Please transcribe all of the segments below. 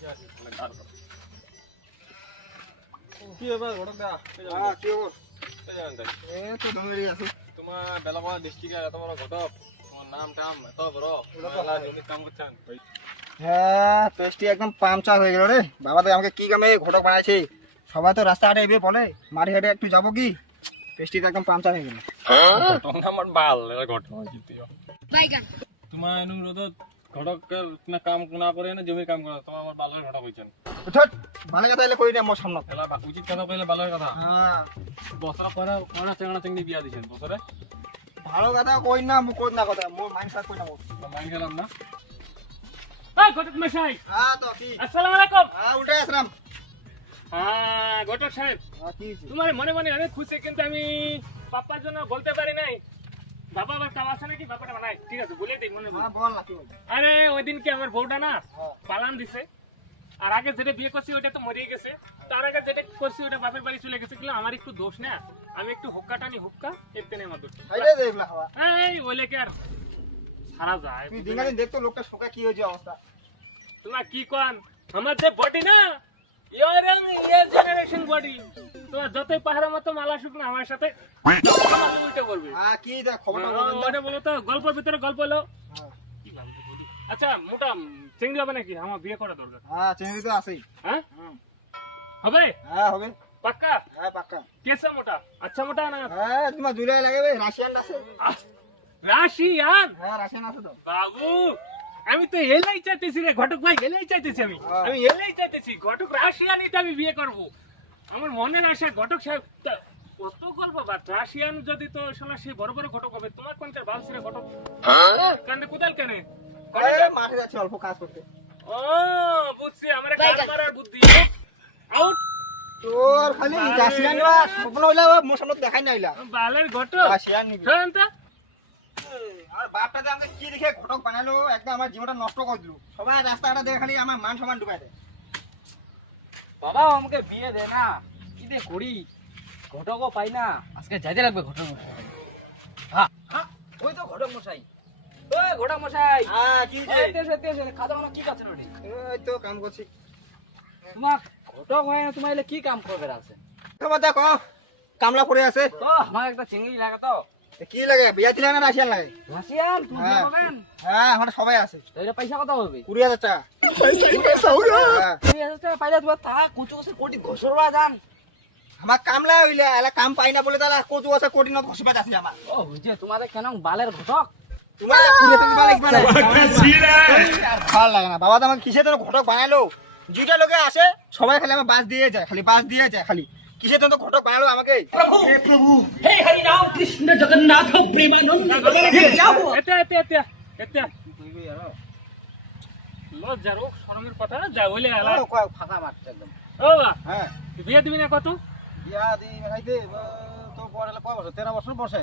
কি ব্যাপার ঘটক দা? হ্যাঁ কি খবর? এই তো দমেরই আছো। তোমার বেলাগোয়া ডিস্ট্রিক্টের এত বড় ঘটক, তোমার নাম টাম এত বড়, জমির কাম করছেন। হ্যাঁ পেস্টি একদম পাংচার হয়ে গেল রে। বাবা তো আমাকে কি কামে ঘটক বানাইছে। সবাই তো রাস্তাঘাটে এবে বলে মাঠে ঘাটে একটু যাবো কি, পেস্টি তো একদম পাংচার হয়ে গেল। ঘটক আমার বাল ঘটক তোমার অনুরোধ ঘটকের না কাম না করে না জমির কাম করে, তোমার আমার বালের ঘটক হয়েছেন। ভালো কথা এলে করি না মোর সামনে। উচিত কথা কইলে বালের কথা। হ্যাঁ বছর পরে কোনা চেংড়া চেংড়ি বিয়া দিছেন বছরে, ভালো কথা কই না মুখ কই না কথা মোর মাইন্ড সাথ কই না মোর। মাইন গেলাম না। এই ঘটক মশাই, হ্যাঁ তো কি? আসসালামু আলাইকুম। হ্যাঁ উঠে আসলাম। হ্যাঁ ঘটক সাহেব, হ্যাঁ কি হইছে? তোমার মনে মনে অনেক খুশি, কিন্তু আমি পাপ্পার জন্য বলতে পারি নাই। বাবা আবার কাম আছে নাকি বাবাটা বানাই, ঠিক আছে বলে দিই মনে মনে। হ্যাঁ বল না কি বল। আরে ওই দিন কি আমার বউটা না হ্যাঁ। পালান দিছে, আর আগে যেটা বিয়ে করছি ওটা তো মরিয়ে গেছে, তার আগে যেটা করছি ওটা বাপের বাড়ি চলে গেছে। কিন্তু আমার একটু দোষ না, আমি একটু হুক্কা টানি, হুক্কা এতে নেই আমার দোষ। হাইরে দে এগুলা খাওয়া। এই ওইলে কি আর সারা যায়? তুই দিনগাদিন দেখতো লোকটা শোকা কি হয়েছে অবস্থা। তোমার কি কন, আমার যে বডি না, ইয়ারিং ইয়ার জেনারেশন বডি, তোমার যতই পাহাড়ের মতো মালা শুকনো আমার সাথে উল্টে করবে। হ্যাঁ কি দেখ খবরটা বল। ওটা বলো তো, গল্পের ভিতরে গল্প হলো। হ্যাঁ আচ্ছা মোটা চিংড়ি হবে নাকি? আমার বিয়ে করা দরকার। হ্যাঁ চিংড়ি তো আছেই। হ্যাঁ হবে হ্যাঁ হবে। পাক্কা? হ্যাঁ পাক্কা। কেসা মোটা? আচ্ছা মোটা না? হ্যাঁ তোমার জুলাই লাগাবে রাশিয়ান আছে। রাশিয়ান? হ্যাঁ রাশিয়ান আছে তো। বাবু আমি তো এলাই চাইতেছি রে ঘটক ভাই, এলাই চাইতেছি আমি, হ্যাঁ। আমি এলাই চাইতেছি ঘটক রাশিয়ানই তো আমি বিয়ে করব। আমার মনের আশা ঘটক সাহেব কত গল্প বা রাশিয়ান যদি তো শোনা সেই বড় বড় ঘটক হবে, তোমার কোনটা বাল ছিল ঘটক? কান্দে কোদাল কেন? আরে মাঠে যাচ্ছে অল্প কাজ করতে। ও বুঝছি, আমার কাজ মারার বুদ্ধি। আউট তোর খালি রাশিয়ান না স্বপ্ন হইলা মোর সামনে দেখাই না হইলা। বালের ঘটক রাশিয়ান নিবি। শোন তো, আর বাপটা যে আমাকে কি দেখে ঘটক বানালো, একদম আমার জীবনটা নষ্ট করে দিল। সবাই রাস্তাঘাটে দেখে খালি আমার মান সম্মান ডুবাই দেয়। বাবা আমাকে বিয়ে দে না, কি দে করি, ঘটকও পাই না, আজকে যাইতে লাগবে ঘটক মশাই। হ্যাঁ হ্যাঁ ওই তো ঘটক মশাই, ওই ঘটক মশাই। হ্যাঁ কি যে খাওয়া দাওয়া কি কাছে রে? ওই তো কাম করছি। তোমার ঘটক হয় না, তোমার এলে কি কাম করবে আছে? তোমার দেখো কামলা পড়ে আছে। তো আমার একটা চিংড়ি লাগে তো। কি লাগে বিয়া দিলে না রাশিয়ান লাগে? রাশিয়ান তুমি হ্যাঁ। পাবেন? হ্যাঁ আমার সবাই আছে। তাইলে পয়সা কত হবে? 20,000 টাকা। হ্যাঁ। 20,000 টাকা পাইলে তোমার তা কুচু আছে কোটি ঘষরবা যান। আমার কামলা হইলে এলা কাম পাই না বলে তাহলে কচু আছে কোটি না ঘষিবাত আছে আমার। ও বুঝছে তোমাদের কেন বালের ঘটক? তোমার পুরে তো দিবা লাগবে না। আর ভালো লাগে না বাবা, তো আমাকে কিসে তো ঘটক বানালো। দুইটা লোকে আসে সবাই খালি আমার বাস দিয়ে যায়, খালি বাস দিয়ে যায় খালি। কিসে তো ঘটক বানালো আমাকে। এতে এতে এতে এতে লজ্জার ও শরমের কথা যা হইলে আলা। ও, কয় ফাঁকা মারছে একদম। ও বা হ্যাঁ বিয়ে দিবি না কত? বিয়া দি খাইতে তো পরে কয় বছর 13 বছর বসে।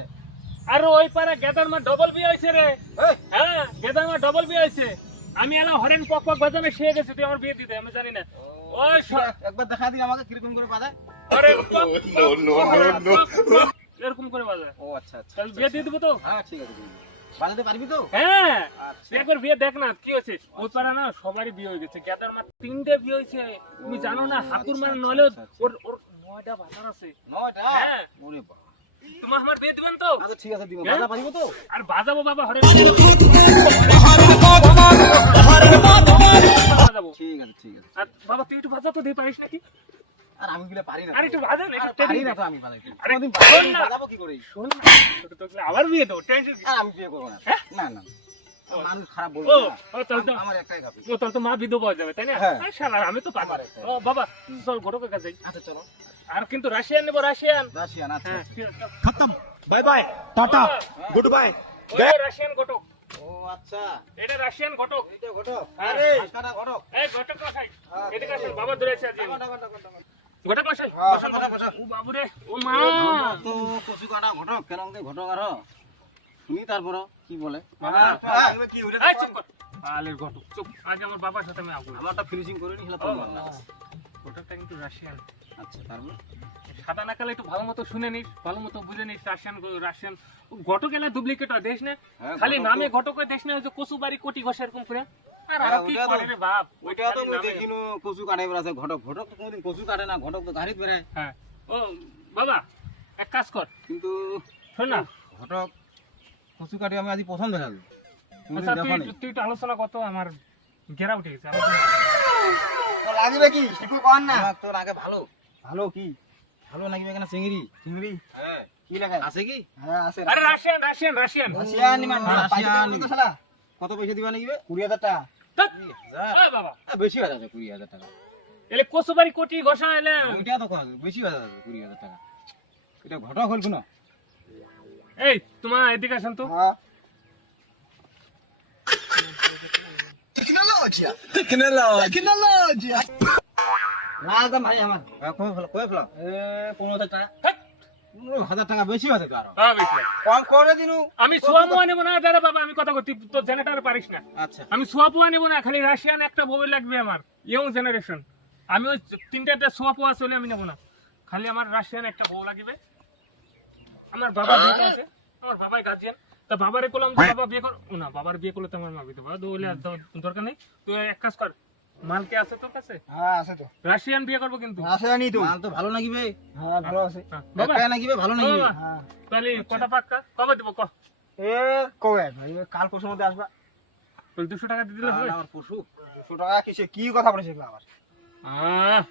আর ওই পারে গেদার মা ডবল বিয়ে হইছে রে। এই হ্যাঁ গেদার মা ডবল বিয়ে হইছে। আমি এলা হরেন পক পক বাজানে শিয়ে গেছি, তুই আমার বিয়ে দিতে আমি জানি না। ওই একবার দেখা দিন আমাকে কিরকম করে বাজায়। হরেন পক এরকম করে বাজায়। ও আচ্ছা আচ্ছা। তাহলে বিয়ে দিয়ে দিবো তো? হ্যাঁ ঠিক আছে বাজাতে পারবি তো? হ্যাঁ আচ্ছা। তুই একবার বিয়ে দেখ না কি হয়েছে। ওই পারা না সবারই বিয়ে হয়ে গেছে, গেদার মা 3টে বিয়ে হয়েছে। তুমি জানো না হাকুর মানে নলে ওর ওর 9টা বাজার আছে। 9টা? হ্যাঁ ওরে বাবা। তোমার আমার বিয়ে দিবেন তো? আচ্ছা ঠিক আছে দিব। হ্যাঁ? বাজা পারিব তো? আর বাজাবো বাবা হরেন বাজাবো। ঠিক আছে ঠিক আছে। আর বাবা তুই একটু বাজা তো দিয়ে পারিস নাকি? আর আমি গুলো পারি না। আর একটু বাজা না, আর একটু পারি টেনে না নে। তো আমি বাজাইতে। আরে কোনদিন শোন না। বাজাবো কি করে? শোন না, তোকে তো আবার বিয়ে দেবো, টেনশন কি? আর আমি বিয়ে করব না। হ্যাঁ? না না। মানুষ খারাপ বলবে ও না। ও তাহলে তো আমার একটাই গাবি। ও তাহলে তো মা বিধবা হয়ে যাবে তাই না? হ্যাঁ। আর শালা আমি তো পারবো। ও বাবা চল ঘটকের কাছে যাই। আচ্ছা চলো। আর কিন্তু রাশিয়ান নেবো, রাশিয়ান। রাশিয়ান আচ্ছা হ্যাঁ আচ্ছা। ঠিক আছে। খতম, bye bye, tata, good bye. ওই রাশিয়ান ঘটক, ও আচ্ছা। এটা রাশিয়ান ঘটক। এই তো ঘটক। হ্যাঁ। আরে কাটা ঘটক। এই ঘটক মশাই হ্যাঁ, এদিকে আসেন, বাবা ধরেছে আজ আমি। ঘটক মশাই হ্যাঁ, বসেন, বসো, বসো। ও বাবু রে, ও মা। তো কচু কাটা ঘটক কেন ঘটক আর শুনি তারপর কি বলে। বাবা, কি হইলো? এই চুপ কর। আলের ঘটক চুপ, আজ আমার বাবার সাথে আমি আগুন। আমারটা ফিনিশিং করে নি হেলা ও, তো না। ঘটকটা কিন্তু রাশিয়ান। আচ্ছা তারপর সাদা না কালে একটু ভালো মতো শুনে নিস, ভালো মতো বুঝে নিস। রাশিয়ান রাশিয়ান ঘটক এলা ডুপ্লিকেট দেশ না, হ্যাঁ, খালি ঘটক নামে তো- ঘটকের দেশ না, ওই যে কচু বাড়ি কোটি ঘষে এরকম করে। আর আর কি করে রে বাপ ওইটা তো মই দেখিনো কচু কাটে বেড়াছে ঘটক ঘটক তো কোনদিন কচু কাটে না ঘটক তো গাড়িত বেড়ায় হ্যাঁ ও বাবা এক কাজ কর কিন্তু শোন না ঘটক কচু কাটে আমি আজ প্রথম দেখালো আচ্ছা তুই একটু আলোচনা কত আমার ঘেরা উঠে গেছে তো লাগবে কি শিখো কর না আমার তোর আগে ভালো ভালো কি ভালো লাগবে কেন চিংড়ি চিংড়ি হ্যাঁ কি লাগাই আছে কি হ্যাঁ আছে আরে রাশিয়ান রাশিয়ান রাশিয়ান রাশিয়ান মান রাশিয়ান। তো শালা কত পয়সা দিবা নাকি 20000 টাকা ধ্যাৎ, 20,000 এই বাবা বেশি হয়ে যাচ্ছে 20,000 টাকা এলে কচুবাড়ি কোটি ঘষা এলে ওইটা তো কম, বেশি হয়ে যাচ্ছে 20,000 টাকা এটা ঘটক হল কোন এই তোমার এদিকে আসেন তো হ্যাঁ রাজদা ভাই আমার কয় ফেলা এ 15000 টাকা 15,000 টাকা বেশি হয়ে যাবে আরো হ্যাঁ বেশি। কম করে দিনু আমি সোয়া পোয়া নেবো না দাদা বাবা আমি কথা করছি তোর জেনারেটর পারিস না আচ্ছা আমি সোয়া পোয়া নেবো না খালি রাশিয়ান একটা বউ লাগবে আমার ইয়ং জেনারেশন আমি ওই তিনটা সোয়া পোয়া চলে আমি নেবো না খালি আমার রাশিয়ান একটা বউ লাগবে আমার বাবা বিয়ে আছে আমার বাবাই গার্জিয়ান তা বাবারে করলাম যে বাবা বিয়ে কর ও না বাবার বিয়ে করলে তো আমার মা বিয়ে দেবো ওইলে আর দরকার নেই তুই এক কাজ কর মাল কে আছে তোর কাছে হ্যাঁ আছে তো রাশিয়ান বিয়ে করবো কিন্তু রাশিয়ানি তো মাল তো ভালো নাকি বে হ্যাঁ ভালো আছে হ্যাঁ, বাবা একটা নাকি বে ভালো নাকি বে? বাবা, হ্যাঁ তাহলে কটা পাক্কা কবে দেবো ক এ কবে ভাই কাল পরশুর মধ্যে আসবা ওই 200 টাকা দিয়ে দিলে হবে আর আমার পশু 200 টাকা কিসে কি কথা বলেছে এগুলো আবার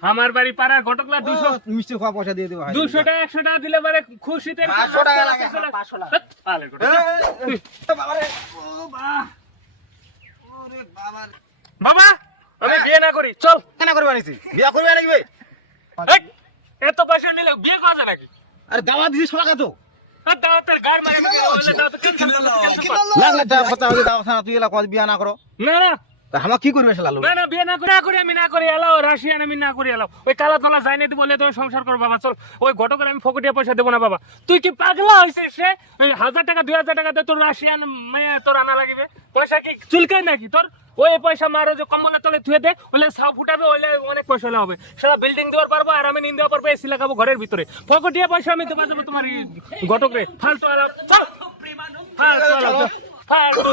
আমার বাড়ি পাড়ার ঘটকলা 200 মিষ্টি খাওয়া পয়সা দিয়ে দেবো 200 টাকা 100 টাকা দিলে পারে খুশিতে 500 টাকা লাগে 500 টাকা আলে গোটা। বাবারে ওরে বাবা বাবা আমি বিয়ে না করি চল কেন করবে নাকি বিয়া করবে নাকি বে এই, এত পয়সা নিলে বিয়ে করা যায় নাকি আরে দাওয়াত দিছি সবাইকে তো আর দাওয়াতের গাড় মারে ওইলে দাওয়াত ক্যান্সেল লাখ লাখ টাকা খরচা হয়ে দাও তুই এলা কত বিয়া না করো না না তা আমার কি করবে শালা লোক না না বিয়ে না করি আমি না করি এলাও রাশিয়ান আমি না করি এলাও ওই কালা তোলা যাই না বলে তুমি সংসার করো বাবা চল ওই ঘটকের আমি ফকটিয়া পয়সা দেবো না বাবা তুই কি পাগলা হয়েছিস সে ওই 1000 টাকা 2000 টাকা তোর রাশিয়ান মেয়ে তোর আনা লাগবে পয়সা কি চুলকায় নাকি তোর ওই পয়সা মারো যে কম্বলের তলে থুয়ে দে ওলে সাউ ফুটাবে ওলে অনেক পয়সা হবে সেটা বিল্ডিং দেওয়ার পারবো আর আমি নিন দেওয়ার পারবো এসি লাগাবো ঘরের ভিতরে ফকটিয়া পয়সা আমি দেবো দেবো তোমার এই ঘটক রে ফালতু আলাপ চল ফালতু আলাপ ফালতু